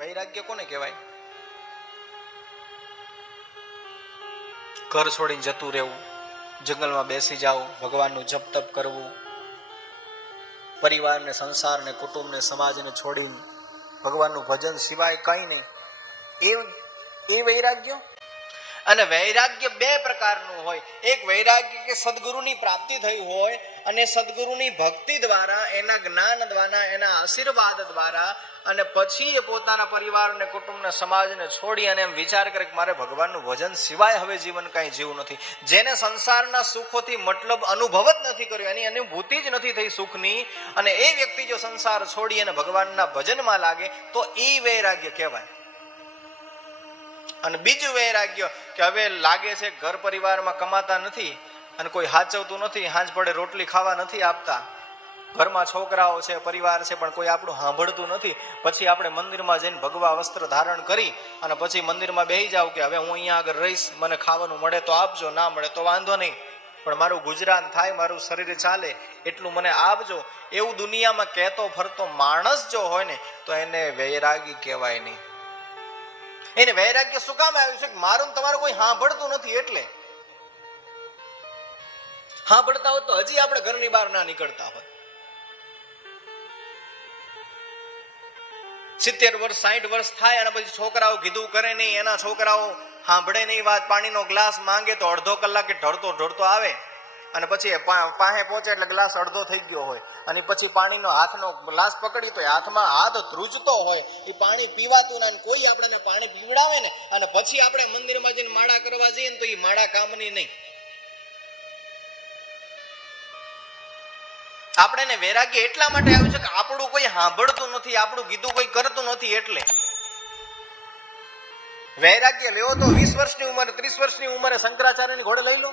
વૈરાગ્ય કોને કહેવાય? ઘર છોડીને જતું રહેવું, જંગલમાં બેસી જાવ ભગવાનનું જપ તપ કરવું, પરિવારને, સંસારને, કુટુંબને, સમાજને છોડીને ભગવાનનું ભજન સિવાય કંઈ નહીં. એ એ વૈરાગ્ય? અને વૈરાગ્ય બે પ્રકારનું હોય. એક વૈરાગ્ય કે સદગુરુની પ્રાપ્તિ થઈ હોય અને સદગુરુની ભક્તિ દ્વારા, એના જ્ઞાન દ્વારા, એના આશીર્વાદ દ્વારા અને પછી એ પોતાના પરિવારને કુટુંબને સમાજને છોડી અને એમ વિચાર કરે કે મારે ભગવાનનું ભજન સિવાય હવે જીવન કાંઈ જીવવું નથી. જેને સંસારના સુખોથી મતલબ અનુભવ જ નથી કર્યો, એની અનુભૂતિ જ નથી થઈ સુખની. અને એ વ્યક્તિ જો સંસાર છોડી અને ભગવાનના ભજનમાં લાગે, તો એ વૈરાગ્ય કહેવાય. અને બીજું વૈરાગ્ય કે હવે લાગે છે ઘર પરિવારમાં કમાતા નથી અને કોઈ હાચવતું નથી, હાંજ પડે રોટલી ખાવા નથી આપતા. ઘરમાં છોકરાઓ છે, પરિવાર છે, પણ કોઈ આપણું સાંભળતું નથી. પછી આપણે મંદિરમાં જઈને ભગવા વસ્ત્ર ધારણ કરી અને પછી મંદિરમાં બેસી જાવ કે હવે હું અહીંયા આગળ રહીશ, મને ખાવાનું મળે તો આપજો, ના મળે તો વાંધો નહીં. પણ મારું ગુજરાન થાય, મારું શરીર ચાલે, એટલું મને આપજો. એવું દુનિયામાં કહેતો ફરતો માણસ જો હોય ને, તો એને વૈરાગી કહેવાય નહીં. એને વૈરાગ્ય શું કામ આવ્યું છે કે મારું તમારું કોઈ સાંભળતું નથી એટલે? સાંભળતા હોત તો હજી આપણે ઘરની બહાર ના નીકળતા હોત સિત્તેર વર્ષ સાઠ વર્ષ થાય અને પછી છોકરાઓ કીધું કરે નહીં, એના છોકરાઓ સાંભળે નહીં, વાત પાણીનો ગ્લાસ માંગે તો અડધો કલાકે ઢળતો ઢળતો આવે. અને પછી પાસે પહોંચે એટલે ગ્લાસ અડધો થઈ ગયો હોય. અને પછી પાણીનો હાથનો ગ્લાસ પકડી તો હાથમાં હાથ ધ્રુજતો હોય. એ પાણી પીવાતું ના કોઈ આપણને પાણી પીવડાવે ને, અને પછી આપણે મંદિરમાં જઈને માળા કરવા જઈએ ને તો એ માળા કામની નહીં. આપણે ને વૈરાગ્ય એટલા માટે આવ્યું છે કે આપણું કોઈ સાંભળતું નથી, આપણું કીધું કોઈ કરતું નથી એટલે. વૈરાગ્ય લેવો તો વીસ વર્ષની ઉંમરે, ત્રીસ વર્ષની ઉંમરે શંકરાચાર્યની ઘોડે લઈ લો.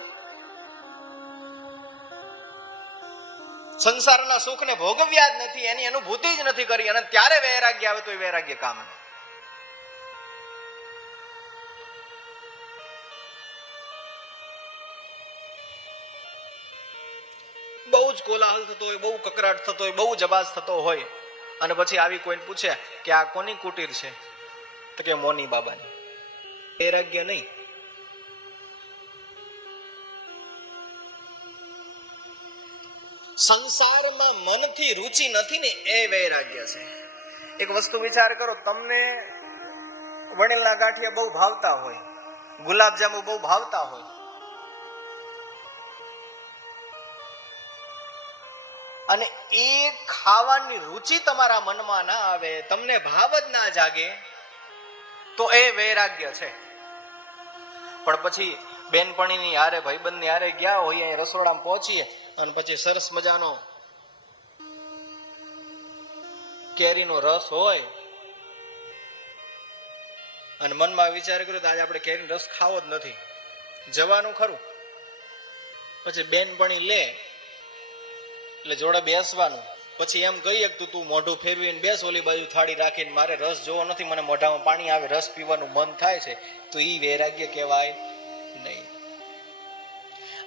સંસારના સુખને ભોગવ્યા જ નથી, એની અનુભૂતિ જ નથી કરી, અને ત્યારે વૈરાગ્ય આવે તો એ વૈરાગ્ય કામ નહીં. બહુ જ કોલાહલ થતો હોય, બહુ કકરાટ થતો હોય, બહુ જબાજ થતો હોય, અને પછી આવી કોઈને પૂછે કે આ કોની કુટીર છે? તો કે મોની બાબાની. વૈરાગ્ય નહીં. સંસારમાં મનથી રુચિ નથી ને એ વૈરાગ્ય છે. એક વસ્તુ વિચાર કરો, તમને વણેલના ગાંઠિયા બહુ ભાવતા હોય, ગુલાબજાંબુ બહુ ભાવતા હોય. અને એ ખાવાની રુચિ તમારા મનમાં ના આવે, તમને ભાવ જ ના જાગે, તો એ વૈરાગ્ય છે. પણ પછી બેનપણીની હારે, ભાઈબંધની હારે ગયા હોય અહીંયા રસોડામાં પહોંચીએ અને પછી સરસ મજાનો કેરીનો રસ હોય. અને મનમાં વિચાર કર્યો આજે આપણે કેરીનો રસ ખાવો જ નથી. જવાનું ખરું. પછી બેનપણી લે. એટલે જોડે બેસવાનું. પછી એમ કહીએ કે તું, મોઢું ફેરવીને બેસ, ઓલી બાજુ થાળી રાખીને મારે રસ જોવો નથી, મને મોઢામાં પાણી આવે, રસ પીવાનું મન થાય છે. તો એ વૈરાગ્ય કહેવાય.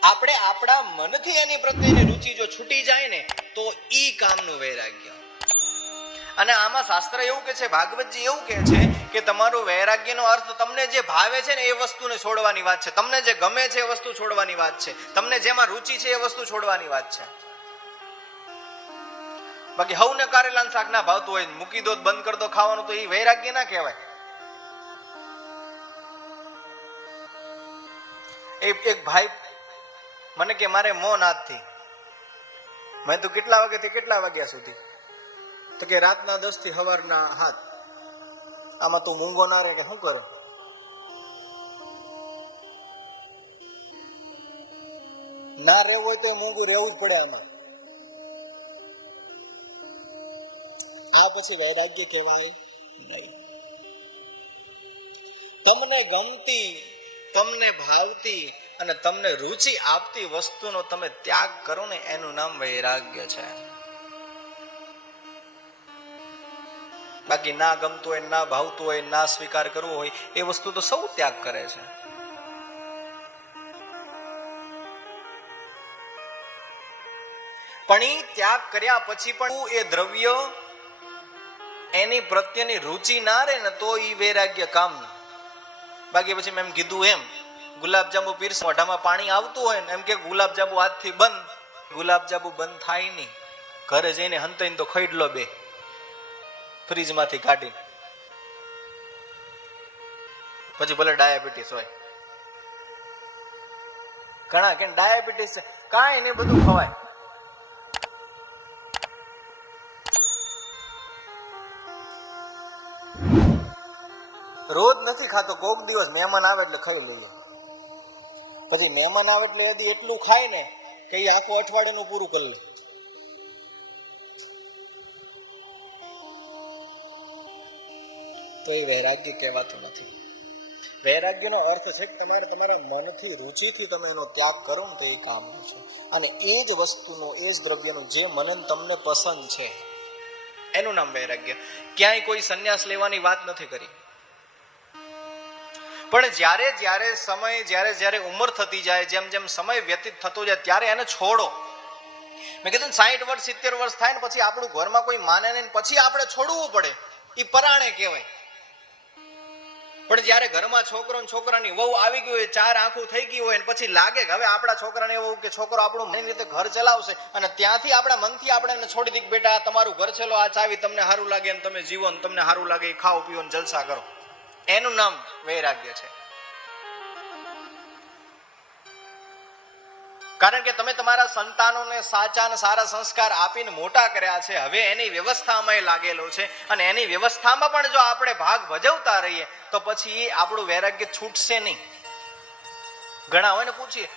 આપણે આપણા મનથી એની પ્રત્યેની રુચિ જો છૂટી જાય ને, તો ઈ કામનું વૈરાગ્ય. અને આમાં શાસ્ત્ર એવું કે છે, ભાગવતજી એવું કે છે કે તમારું વૈરાગ્યનો અર્થ તમને જે ભાવે છે ને એ વસ્તુને છોડવાની વાત છે. તમને જે ગમે છે એ વસ્તુ છોડવાની વાત છે. તમને જેમાં રુચિ છે એ વસ્તુ છોડવાની વાત છે. બાકી હવને કારેલા શાક ના ભાવતું હોય મૂકી દો બંધ કરી દો, ખાવાનું તો એ વૈરાગ્ય ના કહેવાય. એક ભાઈ મને કે મારે મોન હાથથી મેં તું કેટલા વાગ્યાથી કેટલા વાગ્યા સુધી? તો કે રાતના દસથી સવારના હાથ. આમાં તું મૂંગો ના રહે કે શું કરે? ના રહેવું હોય તો એ મૂંગું રહેવું જ પડે આમાં. આ પછી વૈરાગ્ય કહેવાય નહીં. તમને ગમતી, તમને ભાવતી અને તમને રુચિ આપતી વસ્તુનો તમે ત્યાગ કરો ને એનું નામ વૈરાગ્ય છે. બાકી ના ગમતું હોય, ના ભાવતું હોય, ના સ્વીકાર કરવો હોય, એ વસ્તુ તો સૌ ત્યાગ કરે છે. પણ એ ત્યાગ કર્યા પછી પણ એ દ્રવ્ય એની પ્રત્યેની રુચિ ના રહે ને તો એ વૈરાગ્ય કામ બાકી પછી મેં કીધું એમ ગુલાબજાંબુ પીરસ, મોઢામાં પાણી આવતું હોય ને એમ કે ગુલાબજાંબુ હાથથી બંધ. ગુલાબજાંબુ બંધ થાય નહીં. ઘરે જઈને હંતાઈને તો ખઈડલો બે. ફ્રીજમાંથી કાઢીને. પછી ભલે ડાયાબિટીસ હોય. ઘણા કે ડાયાબિટીસ છે. કાંઈ નહીં, બધું ખવાય. રોજ નથી ખાતો, કોક દિવસ મહેમાન આવે એટલે ખાઈ લઈએ. પછી મહેમાન આવે એટલે હજી એટલું ખાય ને કે એ આખું અઠવાડિયાનું પૂરું કરી લે. તો એ વૈરાગ્ય કહેવાતું નથી. વૈરાગ્યનો અર્થ છે કે તમારે તમારા મનથી, રુચિથી તમે એનો ત્યાગ કરો ને તો એ કામનું છે. અને એ જ વસ્તુનો, એ જ દ્રવ્યનું જે મનન તમને પસંદ છે, એનું નામ વૈરાગ્ય. ક્યાંય કોઈ સંન્યાસ લેવાની વાત નથી કરી. પણ જ્યારે જ્યારે સમય જ્યારે જ્યારે ઉંમર થતી જાય, જેમ જેમ સમય વ્યતીત થતો જાય, ત્યારે એને છોડો. મેં કીધું સાઠ વર્ષ, સિત્તેર વર્ષ થાય ને પછી આપણું ઘરમાં કોઈ માને નહીં પછી આપણે છોડવું પડે. એ પરાણે કહેવાય. પણ જ્યારે ઘરમાં છોકરો ને છોકરાની વહુ આવી ગઈ હોય, ચાર આંખું થઈ ગઈ હોય પછી લાગે કે હવે આપણા છોકરાને એવું કે છોકરો આપણું મન રીતે ઘર ચલાવશે અને ત્યાંથી આપણા મનથી આપણે એને છોડી દીધી બેટા તમારું ઘર ચલો, આ ચાવી તમને સારું લાગે ને તમે જીવો ને તમને સારું લાગે ખાઓ, પીઓ ને જલસા કરો. એનું નામ વૈરાગ્ય છે. કારણ કે તમે તમારા સંતાનોને સાચા અને સારા સંસ્કાર આપીને મોટા કર્યા છે, હવે એની વ્યવસ્થામાં લાગેલો છે. અને એની વ્યવસ્થામાં પણ જો આપણે ભાગ ભજવતા રહીએ, તો પછી એ આપણું વૈરાગ્ય છૂટશે નહીં. ઘણા હોય ને પૂછીએ,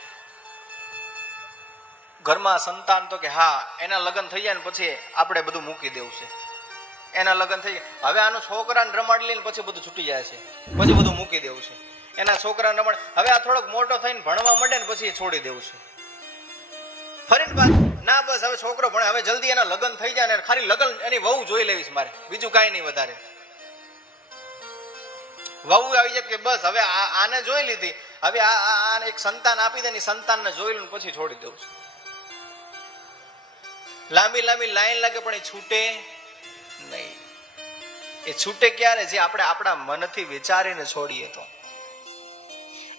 ઘરમાં સંતાન તો કે હા, એના લગ્ન થઈ જાય ને પછી આપણે બધું મૂકી દેવું છે. એના લગ્ન થઈ હવે આનું છોકરાને રમાડી લઈને પછી બધું છૂટી જાય છે. પછી બધું મૂકી દેવું છે. એના છોકરાને રમાડ હવે આ થોડોક મોટો થઈને ભણવા માંડે ને પછી છોડી દેવું છે. ફરીને પાછું ના બસ, હવે છોકરો ભણે. હવે જલ્દી એના લગ્ન થઈ જાય ને ખાલી લગ્ન એની વહુ જોઈ લેવીશ મારે. બીજું કાંઈ નહીં વધારે. વહુ આવી જાય કે બસ, હવે આને જોઈ લીધી. હવે આ આને એક સંતાન આપી દે ને સંતાનને જોઈ લઉં પછી છોડી દઉં છું. લાંબી લાંબી લાઈન લાગે પણ એ છૂટે. નહીં. એ છૂટે ક્યારે જે આપણે આપણા મનથી વિચારીને છોડીએ તો?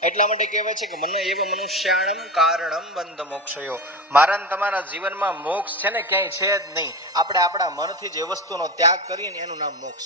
એટલા માટે કહેવાય છે કે મન એવ મનુષ્યાણમ કારણમ બંધ મોક્ષયો. મારા તમારા જીવનમાં મોક્ષ છે ને ક્યાંય છે જ નહીં. આપણે આપણા મનથી જે વસ્તુનો ત્યાગ કરીએ ને એનું નામ મોક્ષ.